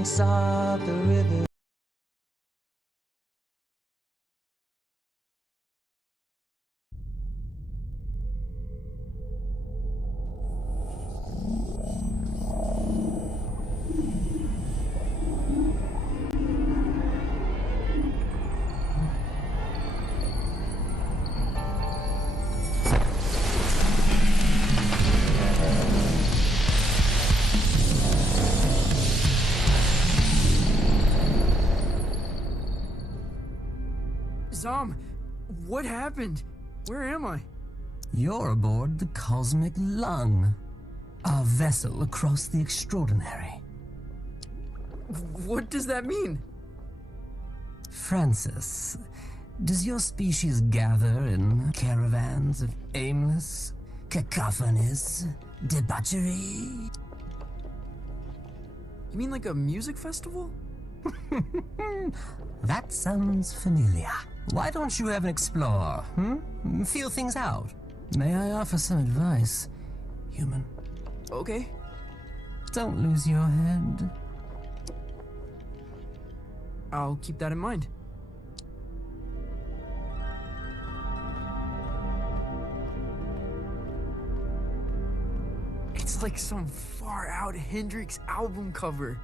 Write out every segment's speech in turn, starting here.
banks of the river. Zom, what happened? Where am I? You're aboard the Cosmic Lung, a vessel across the extraordinary. What does that mean? Francis, does your species gather in caravans of aimless, cacophonous debauchery? You mean like a music festival? That sounds familiar. Why don't you ever explore, Feel things out. May I offer some advice, human? Okay. Don't lose your head. I'll keep that in mind. It's like some far-out Hendrix album cover.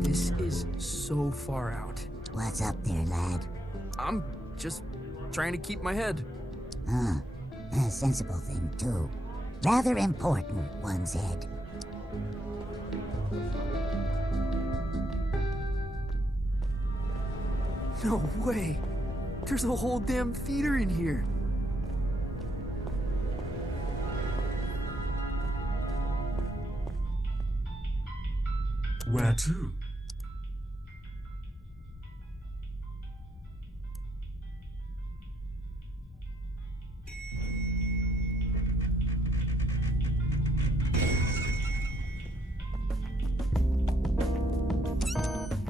This is so far out. What's up there, lad? I'm just trying to keep my head. A sensible thing, too. Rather important, one's head. No way. There's a whole damn theater in here. Where to?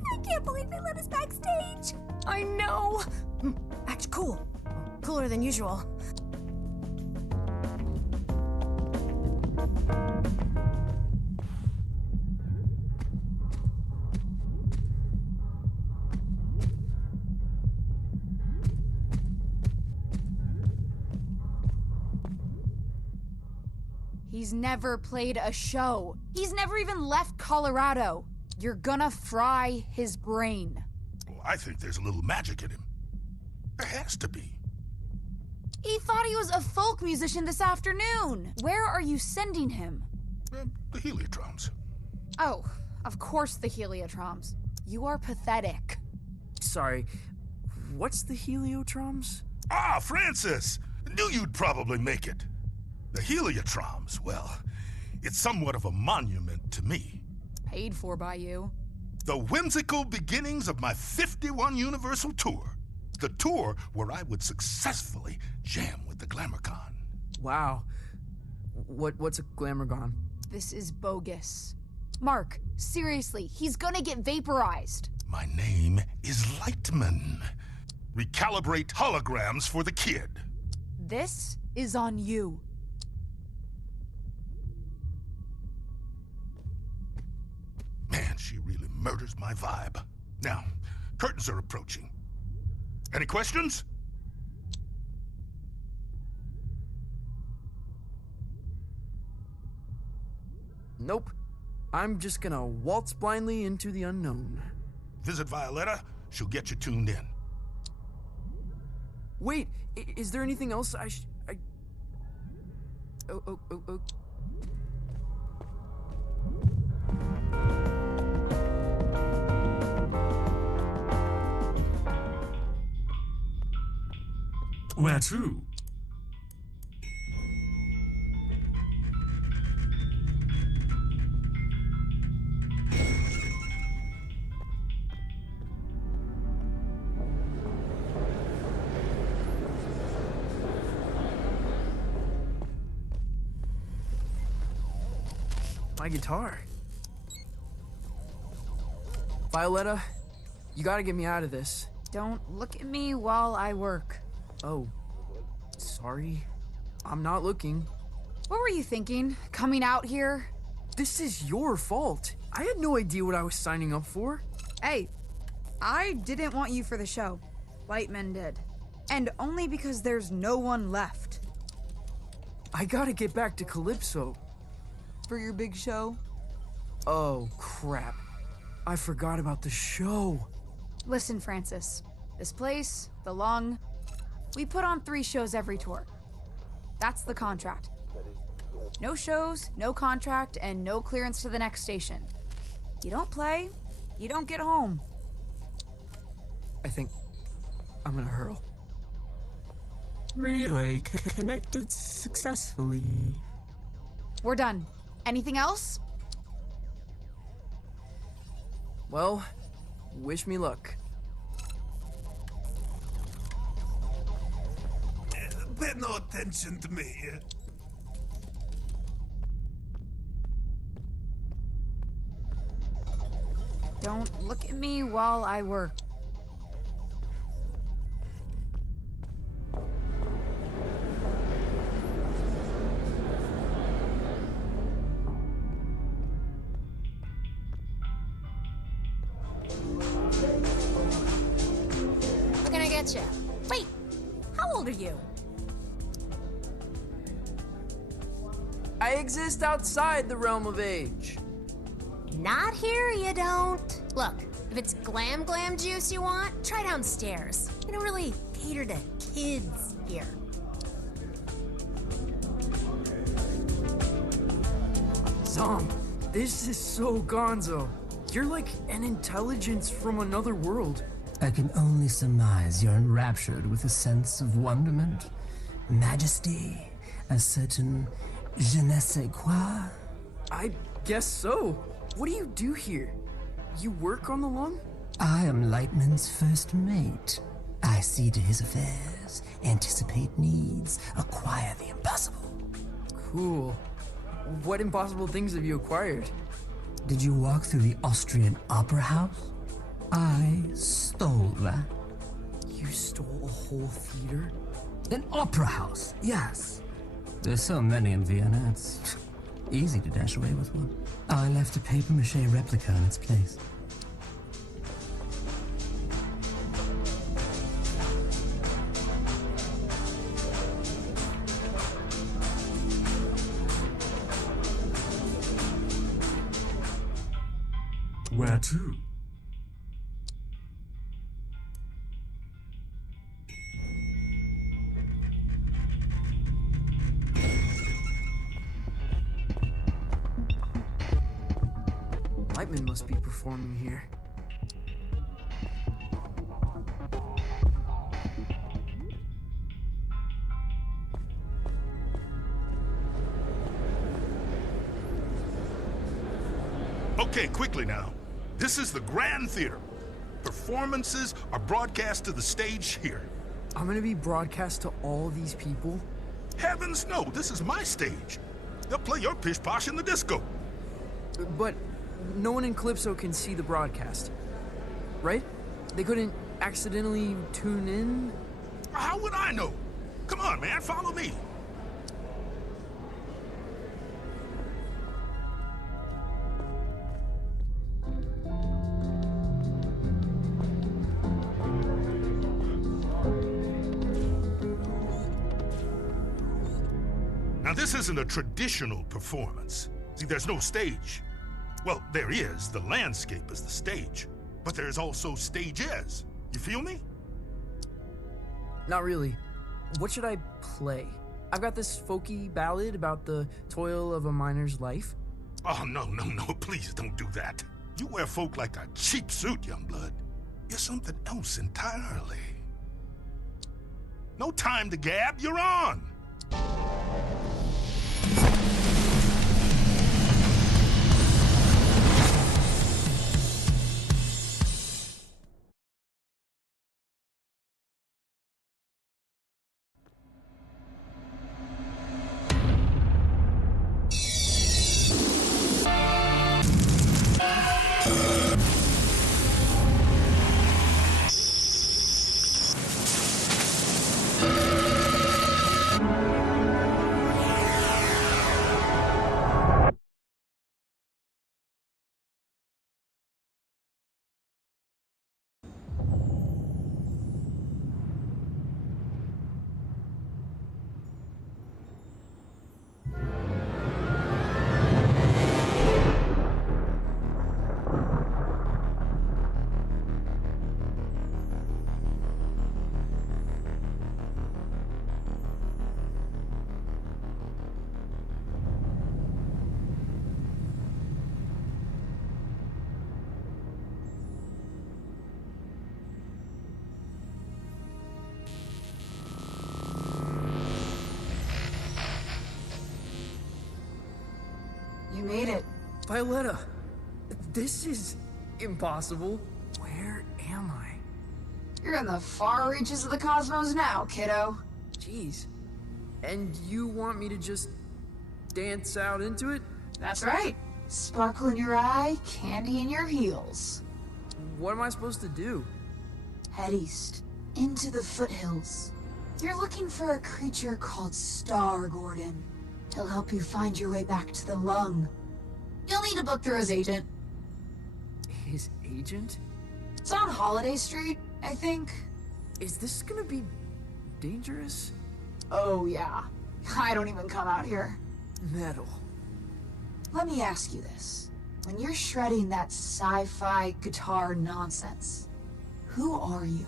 I can't believe they let us backstage! I know! Act cool. Cooler than usual. He's never played a show. He's never even left Colorado. You're gonna fry his brain. Well, I think there's a little magic in him. There has to be. He thought he was a folk musician this afternoon. Where are you sending him? The heliotroms. Oh, of course the heliotroms. You are pathetic. Sorry, what's the heliotroms? Ah, Francis! Knew you'd probably make it. The heliotroms, well, it's somewhat of a monument to me. Paid for by you. The whimsical beginnings of my 51 Universal Tour. The tour where I would successfully jam with the Glamourgon. Wow. What's a Glamourgon? This is bogus. Mark, seriously, he's gonna get vaporized. My name is Lightman. Recalibrate holograms for the kid. This is on you. Man, she really murders my vibe. Now, curtains are approaching. Any questions? Nope. I'm just gonna waltz blindly into the unknown. Visit Violetta. She'll get you tuned in. Wait, is there anything else I Oh. Where to? My guitar. Violetta, you gotta get me out of this. Don't look at me while I work. Oh, sorry. I'm not looking. What were you thinking, coming out here? This is your fault. I had no idea what I was signing up for. Hey, I didn't want you for the show. Lightman did. And only because there's no one left. I gotta get back to Calypso. For your big show? Oh, crap. I forgot about the show. Listen, Francis. This place, the Lung, we put on 3 shows every tour. That's the contract. No shows, no contract, and no clearance to the next station. You don't play, you don't get home. I think I'm gonna hurl. Relay connected successfully. We're done. Anything else? Well, wish me luck. Pay no attention to me. Don't look at me while I work. We're gonna get you. Wait, how old are you? I exist outside the realm of age. Not here, you don't. Look, if it's glam juice you want, try downstairs. We don't really cater to kids here. Zom, this is so gonzo. You're like an intelligence from another world. I can only surmise you're enraptured with a sense of wonderment, majesty, a certain je ne sais quoi. I guess so. What do you do here? You work on the Lung? I am Lightman's first mate. I see to his affairs, anticipate needs, acquire the impossible. Cool. What impossible things have you acquired? Did you walk through the Austrian Opera House? I stole that. You stole a whole theater? An opera house, yes. There's so many in Vienna, it's easy to dash away with one. I left a papier-mâché replica in its place. Where to? Lightman must be performing here. Okay, quickly now. This is the Grand Theater. Performances are broadcast to the stage here. I'm gonna be broadcast to all these people? Heavens no, this is my stage. They'll play your pish posh in the disco. But no one in Calypso can see the broadcast, right? They couldn't accidentally tune in? How would I know? Come on, man, follow me. Now, this isn't a traditional performance. See, there's no stage. Well, there is. The landscape is the stage. But there's also stages. You feel me? Not really. What should I play? I've got this folky ballad about the toil of a miner's life. Oh, no, please don't do that. You wear folk like a cheap suit, Youngblood. You're something else entirely. No time to gab, you're on! made it. Violetta, this is impossible. Where am I? You're in the far reaches of the cosmos now, kiddo. Jeez. And you want me to just dance out into it? That's right. Sparkle in your eye, candy in your heels. What am I supposed to do? Head east, into the foothills. You're looking for a creature called Stargordon. He'll help you find your way back to the lung. You'll need to book through his agent. His agent? It's on Holiday Street, I think. Is this gonna be dangerous? Oh yeah. I don't even come out here. Metal. Let me ask you this. When you're shredding that sci-fi guitar nonsense, who are you?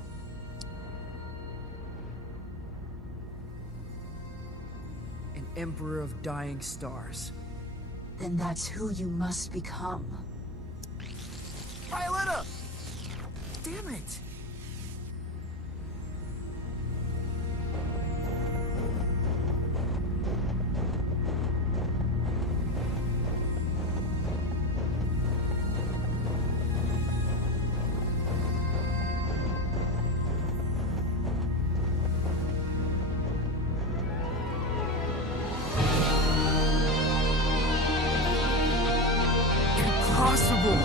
An emperor of dying stars. Then that's who you must become. Violetta! Damn it! Impossible!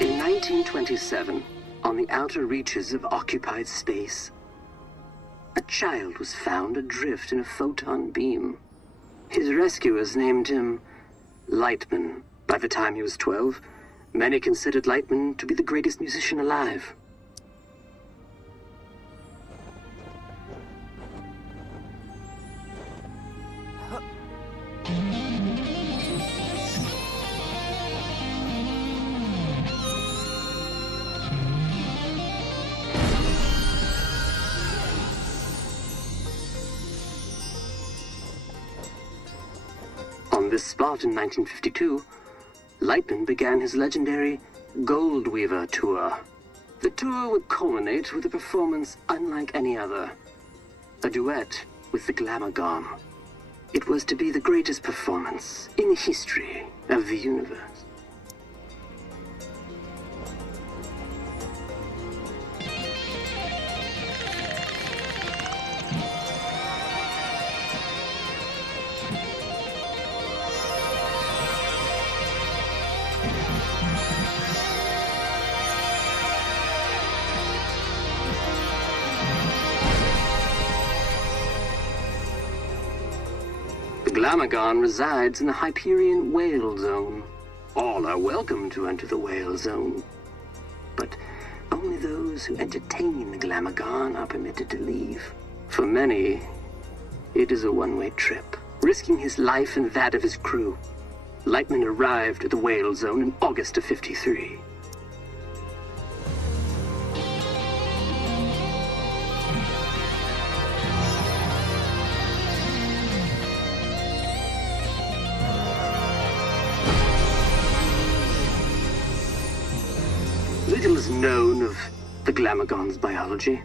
In 1927, on the outer reaches of occupied space, a child was found adrift in a photon beam. His rescuers named him Lightman. By the time he was 12, many considered Lightman to be the greatest musician alive. On this spot in 1952, Lightman began his legendary Gold Weaver tour. The tour would culminate with a performance unlike any other, a duet with the Glamourgon. It was to be the greatest performance in the history of the universe. Glamourgon resides in the Hyperion Whale Zone. All are welcome to enter the Whale Zone, but only those who entertain the Glamourgon are permitted to leave. For many, it is a one-way trip, risking his life and that of his crew. Lightman arrived at the Whale Zone in August of '53. is known of the Glamourgon's biology.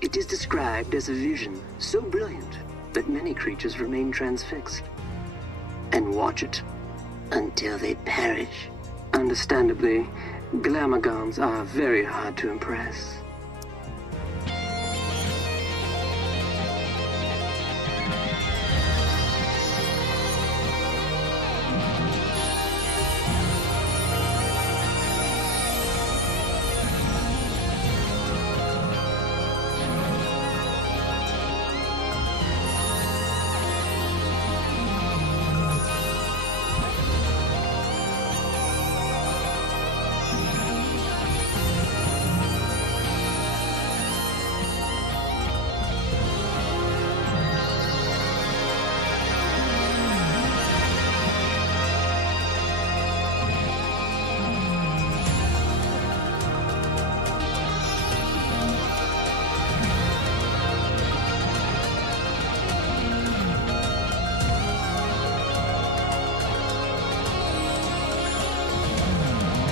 It is described as a vision so brilliant that many creatures remain transfixed and watch it until they perish. Understandably, Glamourgons are very hard to impress.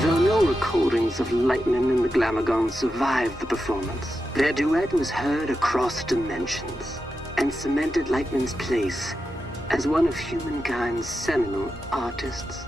Though no recordings of Lightman and the Glamourgon survived the performance, their duet was heard across dimensions and cemented Lightman's place as one of humankind's seminal artists.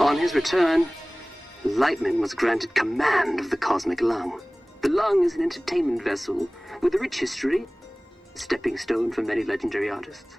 On his return, Lightman was granted command of the Cosmic Lung. The Lung is an entertainment vessel with a rich history, stepping stone for many legendary artists.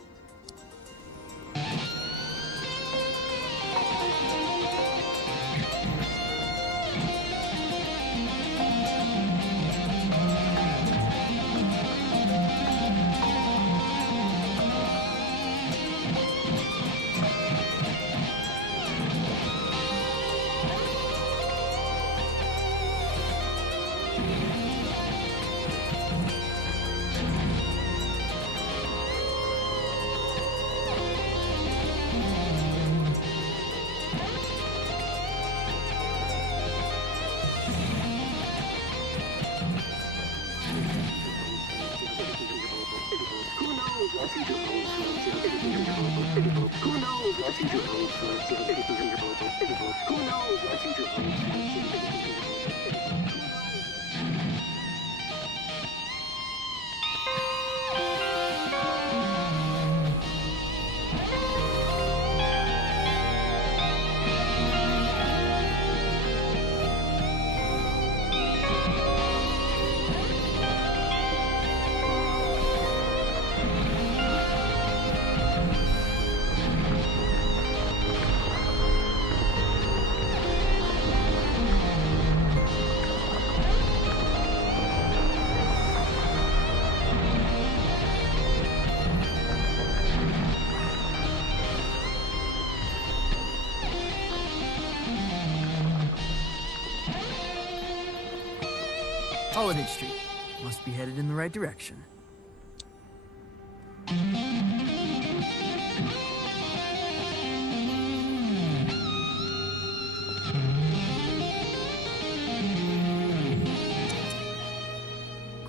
Holiday Street. Must be headed in the right direction.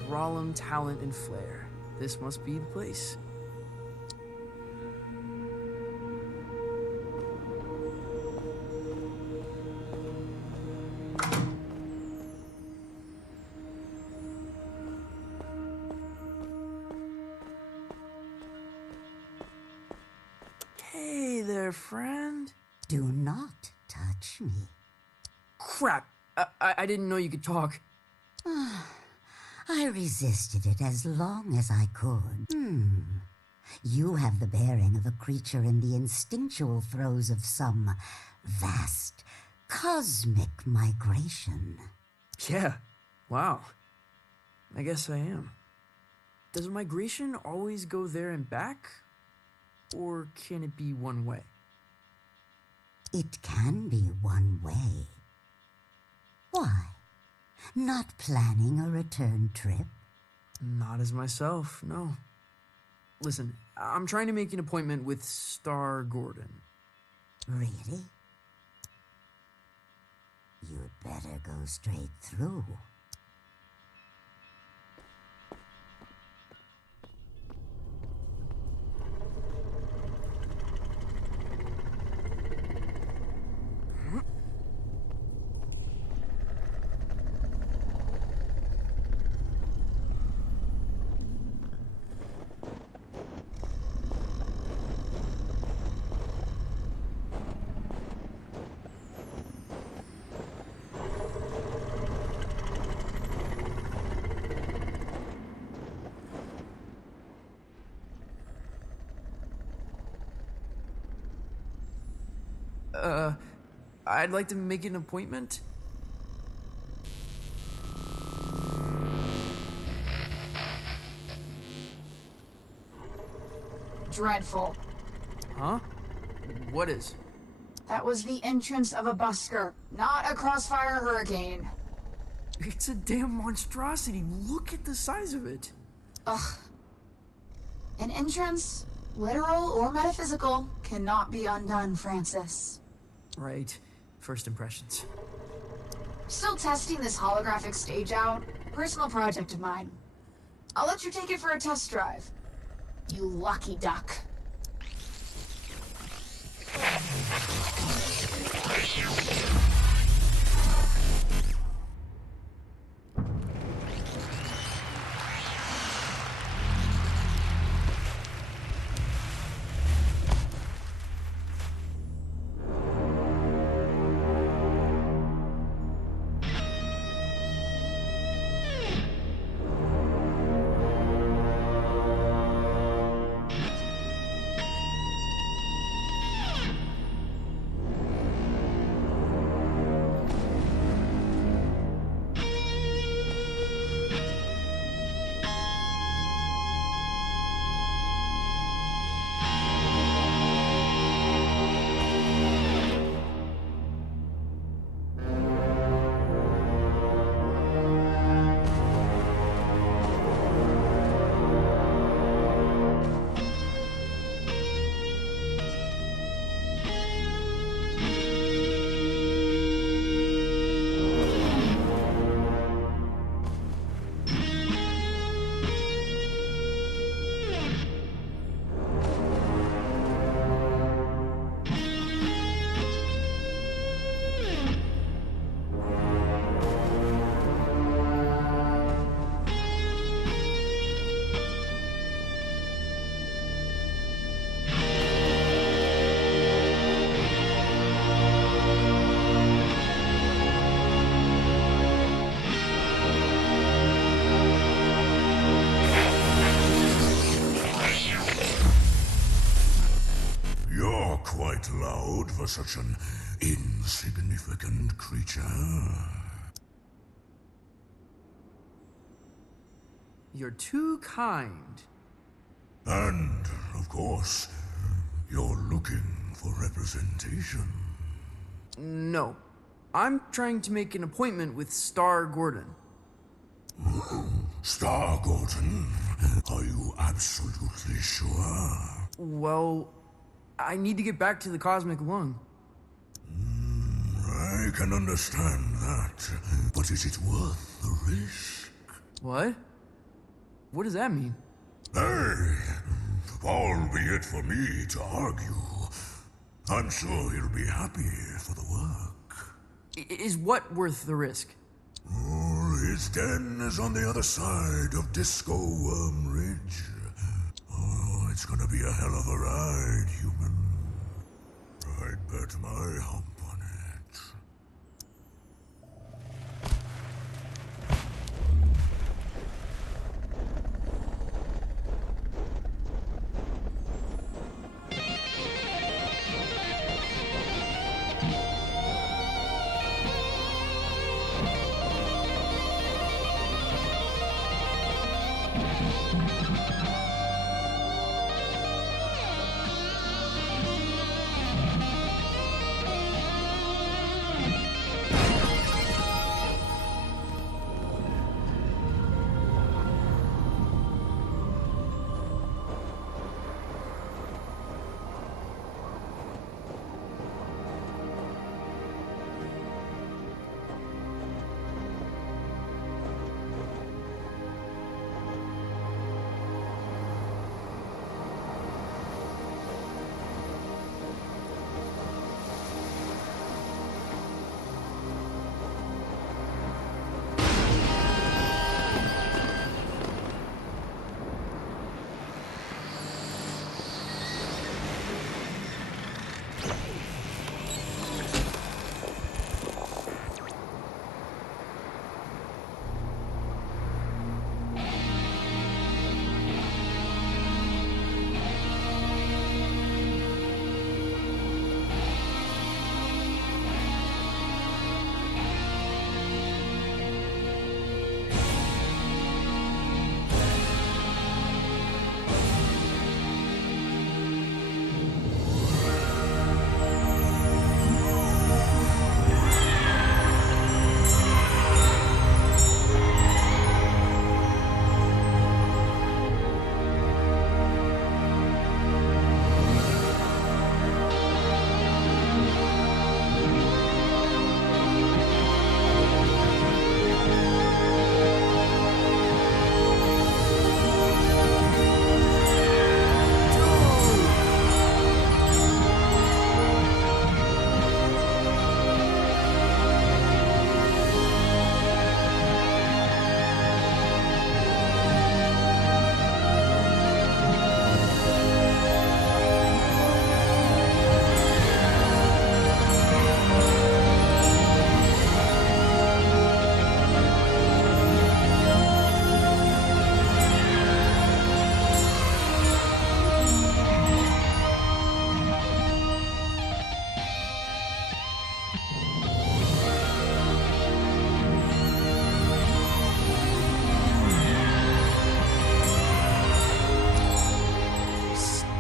Grolem talent and flair. This must be the place. Hey there, friend. Do not touch me. Crap. I didn't know you could talk. I resisted it as long as I could. You have the bearing of a creature in the instinctual throes of some vast cosmic migration. Yeah, wow. I guess I am. Does migration always go there and back? Or can it be one way? It can be one way. Why? Not planning a return trip? Not as myself, no. Listen, I'm trying to make an appointment with Stargordon. Really? You'd better go straight through. I'd like to make an appointment. Dreadful. Huh? What is? That was the entrance of a busker, not a crossfire hurricane. It's a damn monstrosity. Look at the size of it. Ugh. An entrance, literal or metaphysical, cannot be undone, Francis. Right. First impressions. Still testing this holographic stage out? Personal project of mine. I'll let you take it for a test drive. You lucky duck. Quite loud for such an insignificant creature. You're too kind. And, of course, you're looking for representation. No. I'm trying to make an appointment with Stargordon. Stargordon? Are you absolutely sure? Well, I need to get back to the cosmic lung. I can understand that, but is it worth the risk? What? What does that mean? Hey, albeit for me to argue, I'm sure he'll be happy for the work. Is what worth the risk? Oh, his den is on the other side of Disco Worm Ridge. Oh, it's gonna be a hell of a ride, human. I'd bet my hump on it.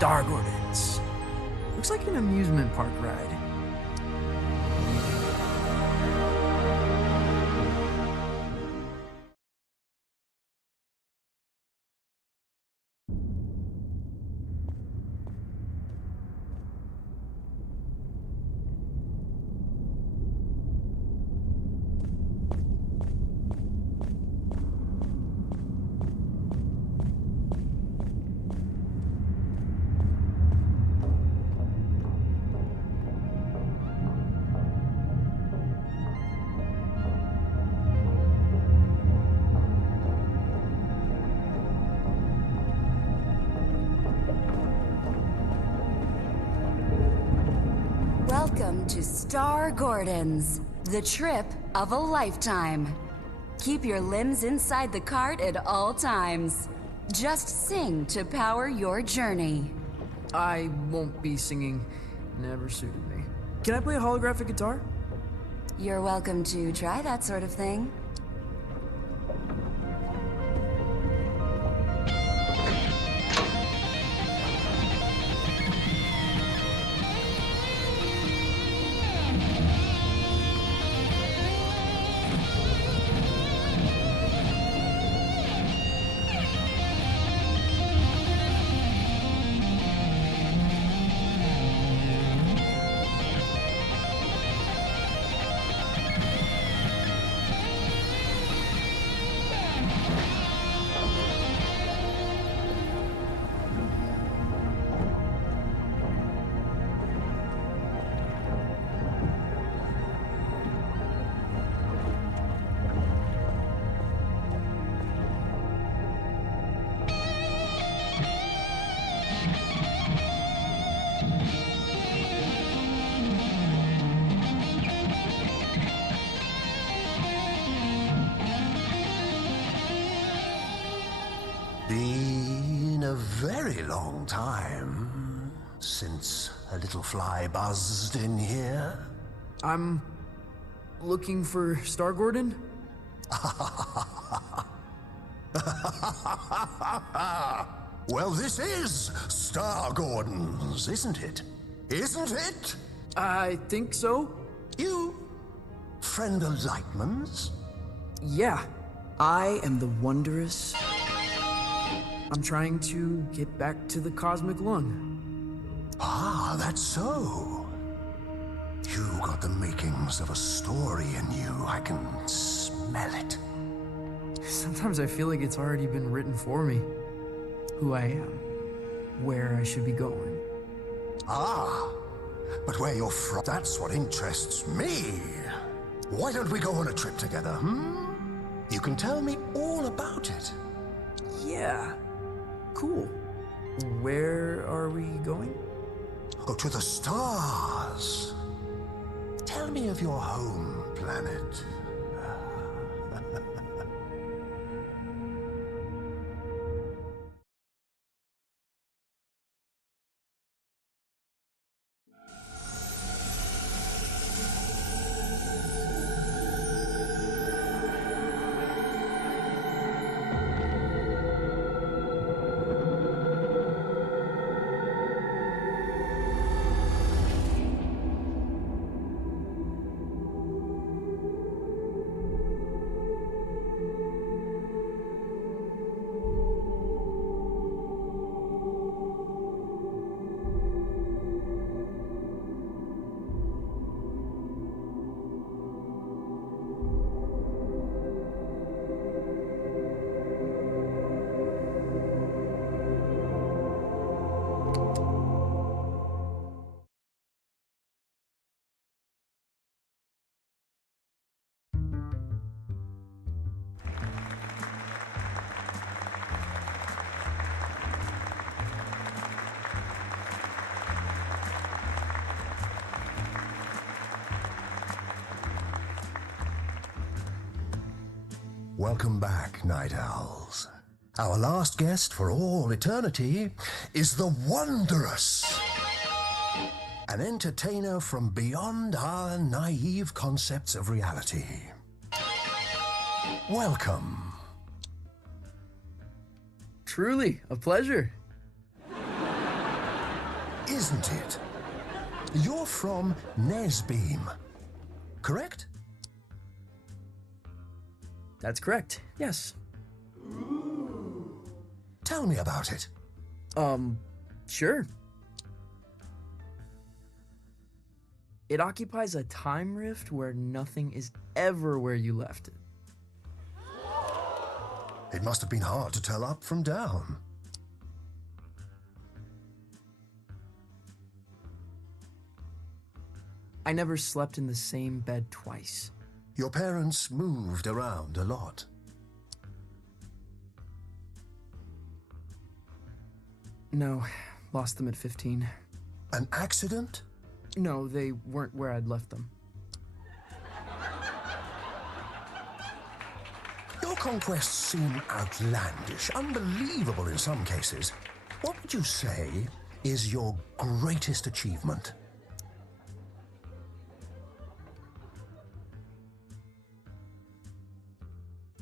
Stargordons. Looks like an amusement park ride. Welcome to Stargordons, the trip of a lifetime. Keep your limbs inside the cart at all times. Just sing to power your journey. I won't be singing. Never suited me. Can I play a holographic guitar? You're welcome to try that sort of thing. Been a very long time since a little fly buzzed in here. I'm looking for Stargordon. Well, this is Stargordon's, isn't it? Isn't it? I think so. You friend of Lightman's? Yeah, I am the Wondrous. I'm trying to get back to the cosmic lung. Ah, that's so. You got the makings of a story in you. I can smell it. Sometimes I feel like it's already been written for me. Who I am, where I should be going. Ah, but where you're from, that's what interests me. Why don't we go on a trip together, You can tell me all about it. Yeah, cool. Where are we going? Oh, to the stars. Tell me of your home planet. Welcome back, Night Owls. Our last guest for all eternity is the Wondrous. An entertainer from beyond our naive concepts of reality. Welcome. Truly, a pleasure. isn't it? You're from Nesbeam, correct? That's correct, yes. Tell me about it. Sure. It occupies a time rift where nothing is ever where you left it. It must have been hard to tell up from down. I never slept in the same bed twice. Your parents moved around a lot. No, lost them at 15. An accident? No, they weren't where I'd left them. Your conquests seem outlandish, unbelievable in some cases. What would you say is your greatest achievement?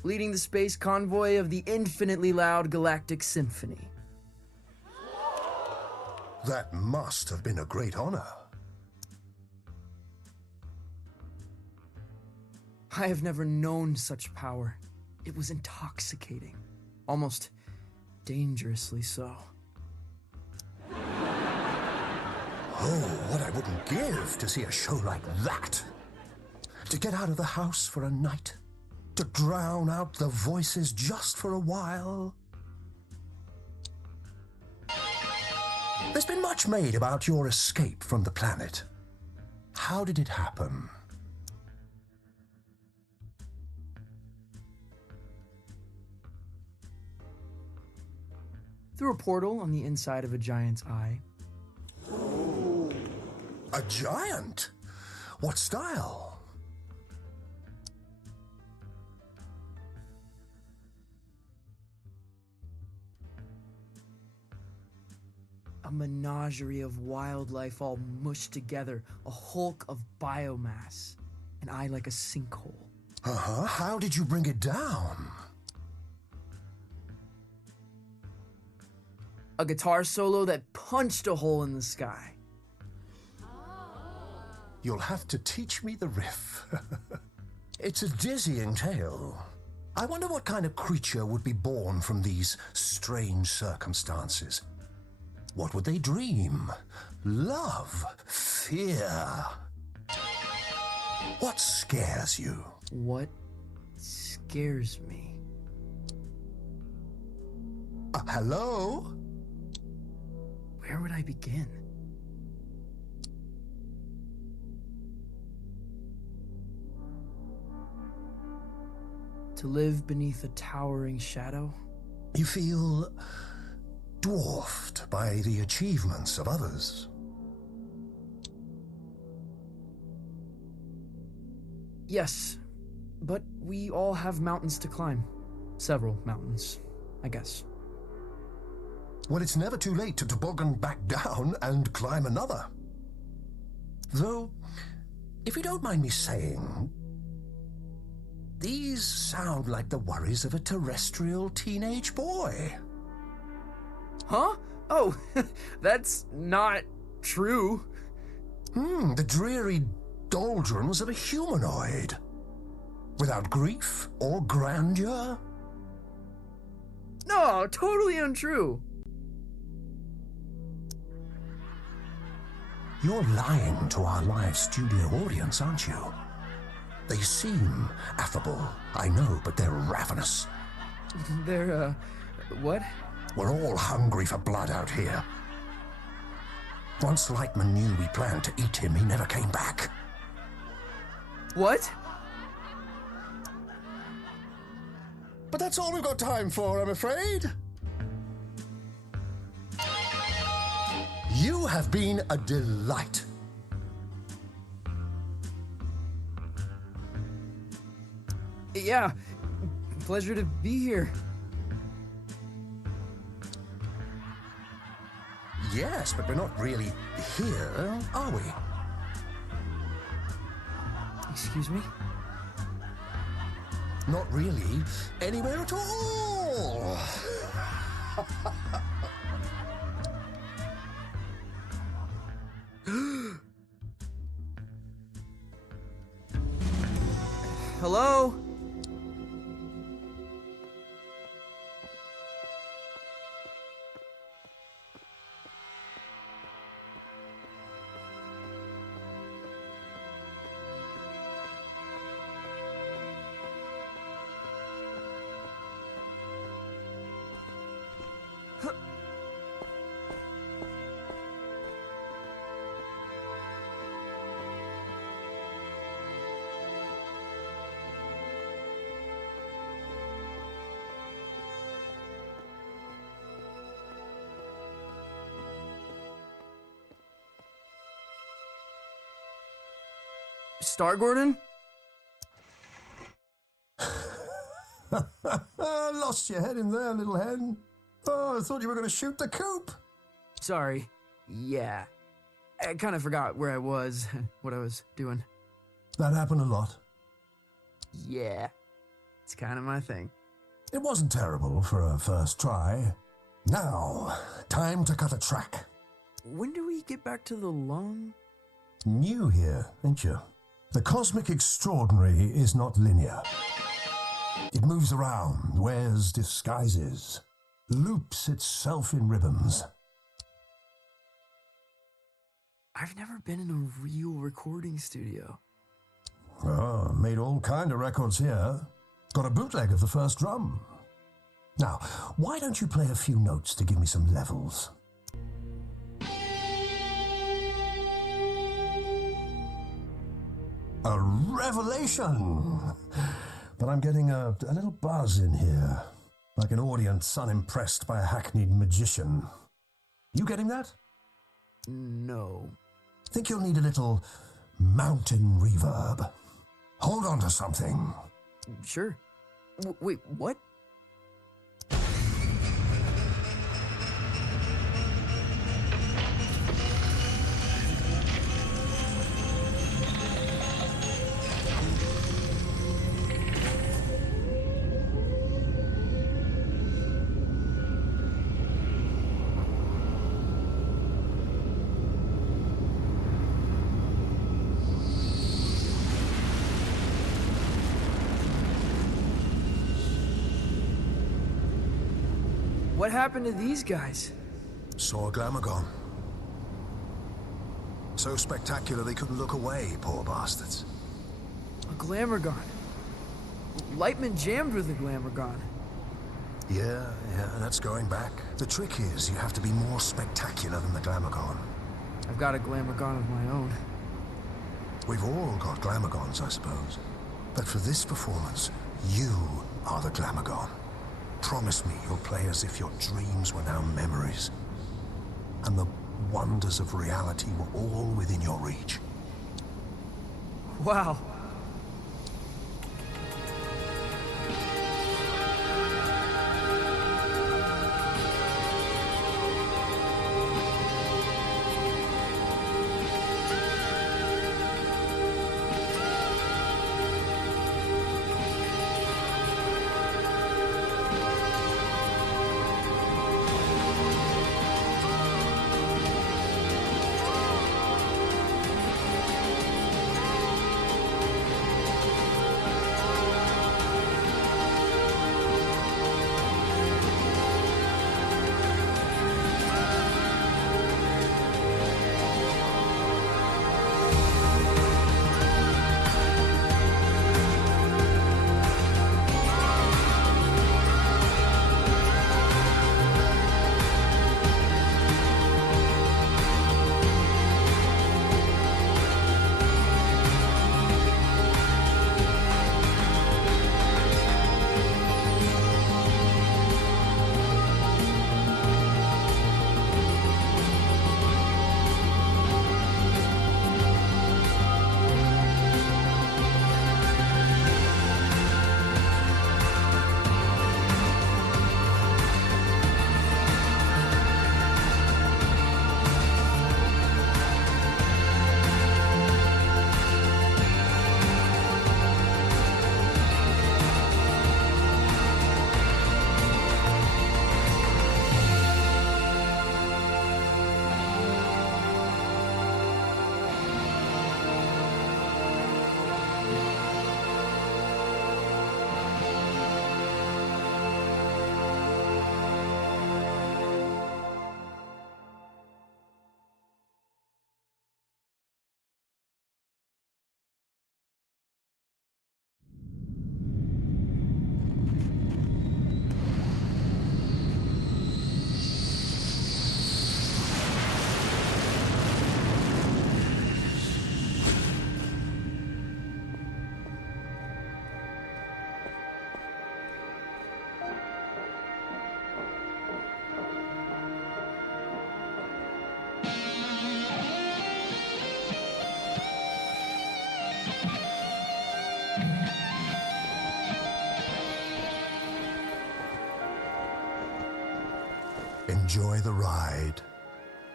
Leading the space convoy of the infinitely loud Galactic Symphony. That must have been a great honor. I have never known such power. It was intoxicating, almost dangerously so. Oh, what I wouldn't give to see a show like that. To get out of the house for a night. To drown out the voices just for a while. There's been much made about your escape from the planet. How did it happen? Through a portal on the inside of a giant's eye. A giant? What style? A menagerie of wildlife all mushed together, a hulk of biomass, an eye like a sinkhole. Uh-huh. How did you bring it down? A guitar solo that punched a hole in the sky. You'll have to teach me the riff. It's a dizzying tale. I wonder what kind of creature would be born from these strange circumstances. What would they dream? Love? Fear? What scares you? What scares me? Hello? Where would I begin? To live beneath a towering shadow? You feel dwarfed by the achievements of others. Yes, but we all have mountains to climb. Several mountains, I guess. Well, it's never too late to toboggan back down and climb another. Though, if you don't mind me saying, these sound like the worries of a terrestrial teenage boy. Huh? Oh, that's not true. The dreary doldrums of a humanoid. Without grief or grandeur. No, totally untrue. You're lying to our live studio audience, aren't you? They seem affable, I know, but they're ravenous. They're, what? We're all hungry for blood out here. Once Lightman knew we planned to eat him, he never came back. What? But that's all we've got time for, I'm afraid. You have been a delight. Yeah, pleasure to be here. Yes, but we're not really here, are we? Excuse me? Not really anywhere at all. Stargordon? Lost your head in there, little hen. Oh, I thought you were going to shoot the coop. Sorry. Yeah. I kind of forgot where I was and what I was doing. That happened a lot. Yeah. It's kind of my thing. It wasn't terrible for a first try. Now, time to cut a track. When do we get back to the lung? New here, ain't you? The cosmic extraordinary is not linear. It moves around, wears disguises, loops itself in ribbons. I've never been in a real recording studio. Oh, made all kind of records here. Got a bootleg of the first drum. Now, why don't you play a few notes to give me some levels? A revelation! But I'm getting a little buzz in here, like an audience unimpressed by a hackneyed magician. You getting that? No. Think you'll need a little mountain reverb. Hold on to something. Sure. Wait, what? What happened to these guys? Saw a Glamourgon. So spectacular they couldn't look away, poor bastards. A Glamourgon. Lightman jammed with a Glamourgon. Yeah, that's going back. The trick is you have to be more spectacular than the Glamourgon. I've got a Glamourgon of my own. We've all got Glamourgons, I suppose. But for this performance, you are the Glamourgon. Promise me you'll play as if your dreams were now memories, and the wonders of reality were all within your reach. Wow. Enjoy the ride.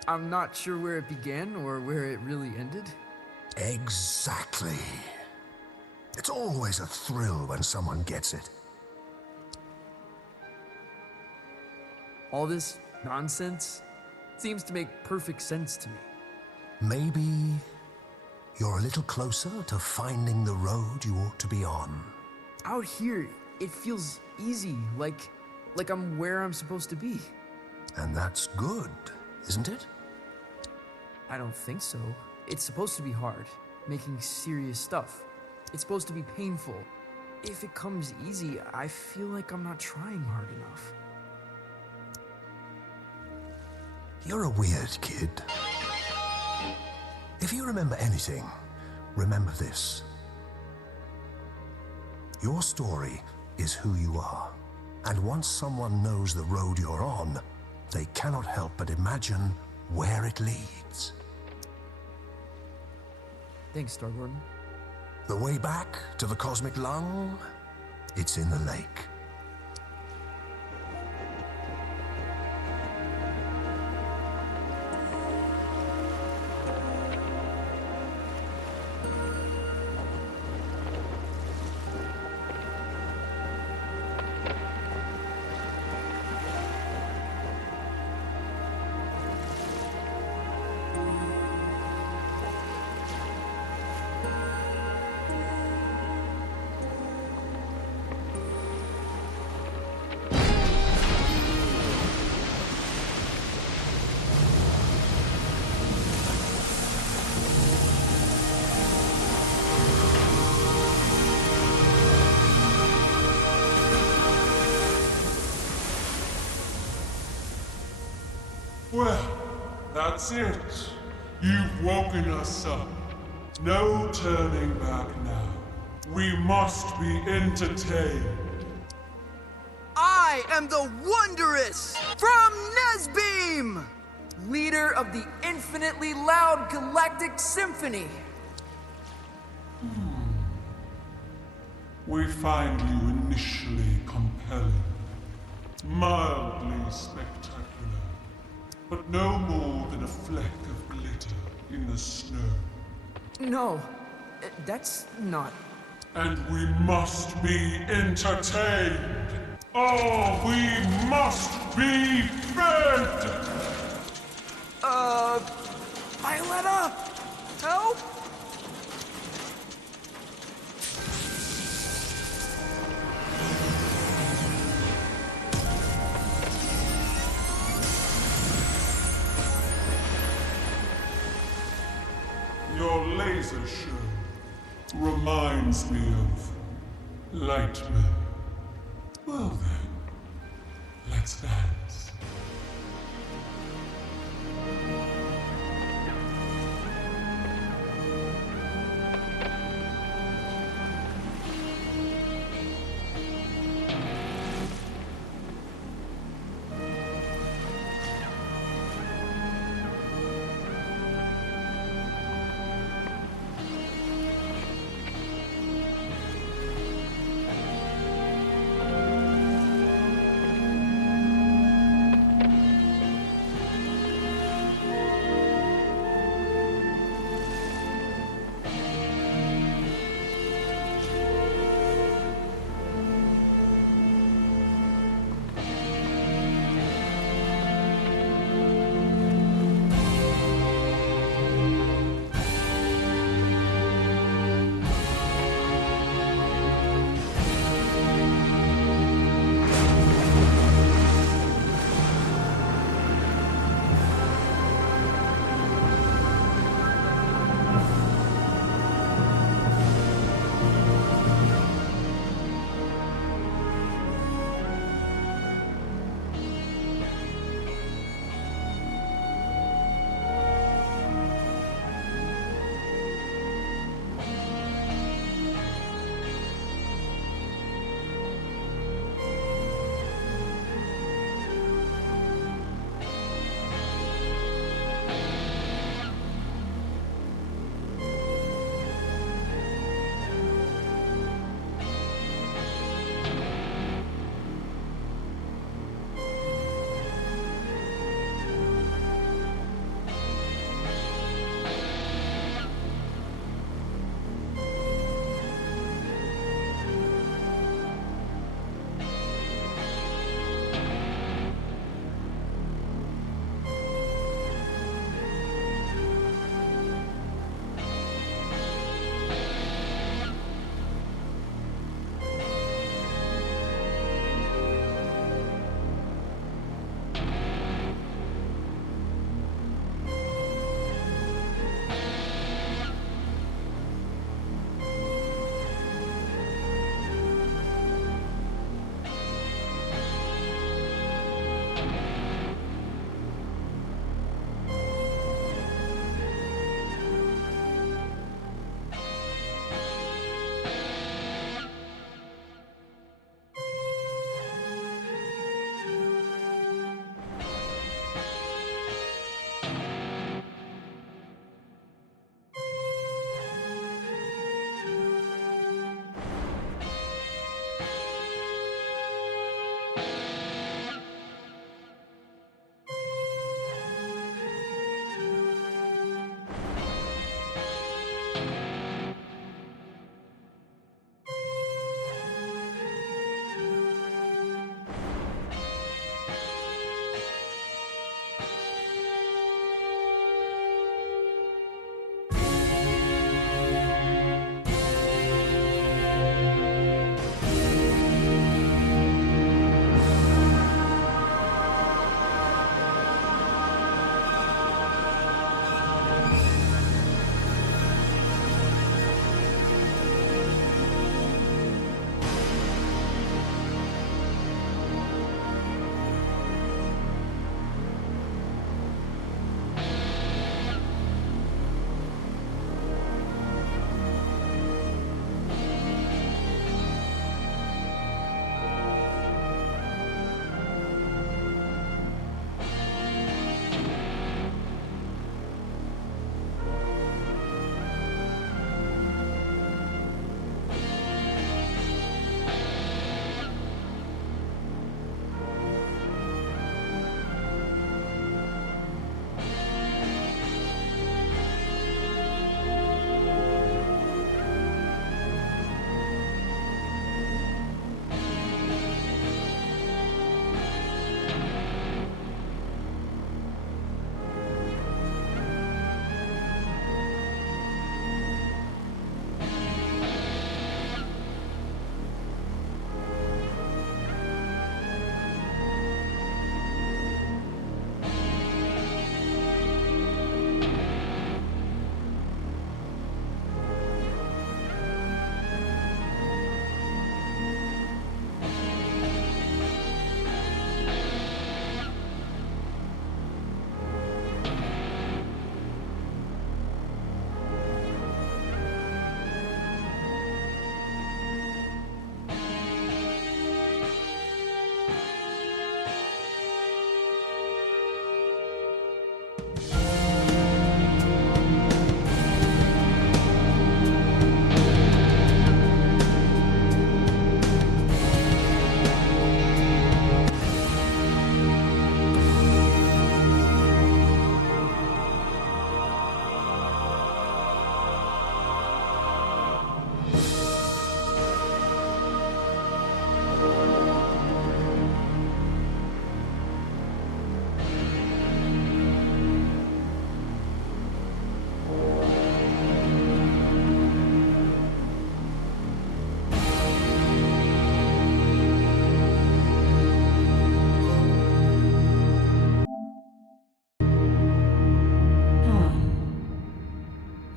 I'm not sure where it began or where it really ended. Exactly. It's always a thrill when someone gets it. All this nonsense seems to make perfect sense to me. Maybe you're a little closer to finding the road you ought to be on. Out here, it feels easy, like I'm where I'm supposed to be. And that's good, isn't it? I don't think so. It's supposed to be hard, making serious stuff. It's supposed to be painful. If it comes easy, I feel like I'm not trying hard enough. You're a weird kid. If you remember anything, remember this. Your story is who you are. And once someone knows the road you're on, they cannot help but imagine where it leads. Thanks, Stargordon. The way back to the cosmic lung, it's in the lake. Well, that's it. You've woken us up. No turning back now. We must be entertained. I am the Wondrous from Nesbeam, leader of the infinitely loud galactic symphony. We find you initially compelling, mildly spectacular, but no more than a fleck of glitter in the snow. No, that's not. And we must be entertained. Oh, we must be fed! Violetta! Help! Your laser show reminds me of Lightman. Well then, let's dance.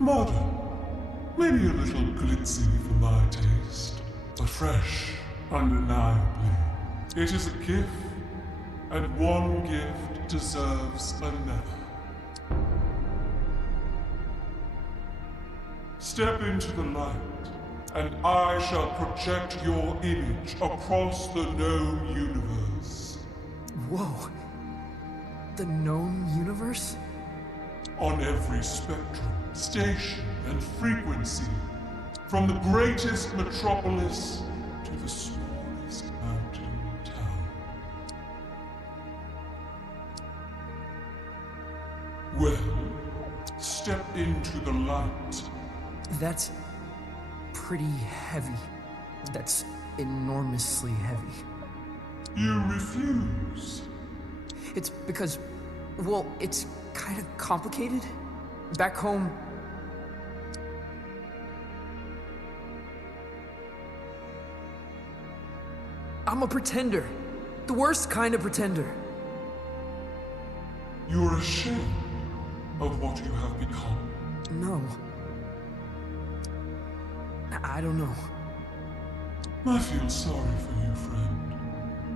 Modern. Maybe a little glitzy for my taste, but fresh, undeniably. It is a gift, and one gift deserves another. Step into the light, and I shall project your image across the known universe. Whoa. The known universe? On every spectrum, station, and frequency, from the greatest metropolis to the smallest mountain town. Well, step into the light. That's pretty heavy. That's enormously heavy. You refuse? It's because, well, it's kind of complicated. Back home, I'm a pretender. The worst kind of pretender. You're ashamed of what you have become? No. I don't know. I feel sorry for you, friend.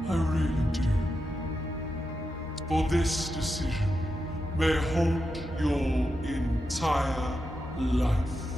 I really do. For this decision may haunt your entire life.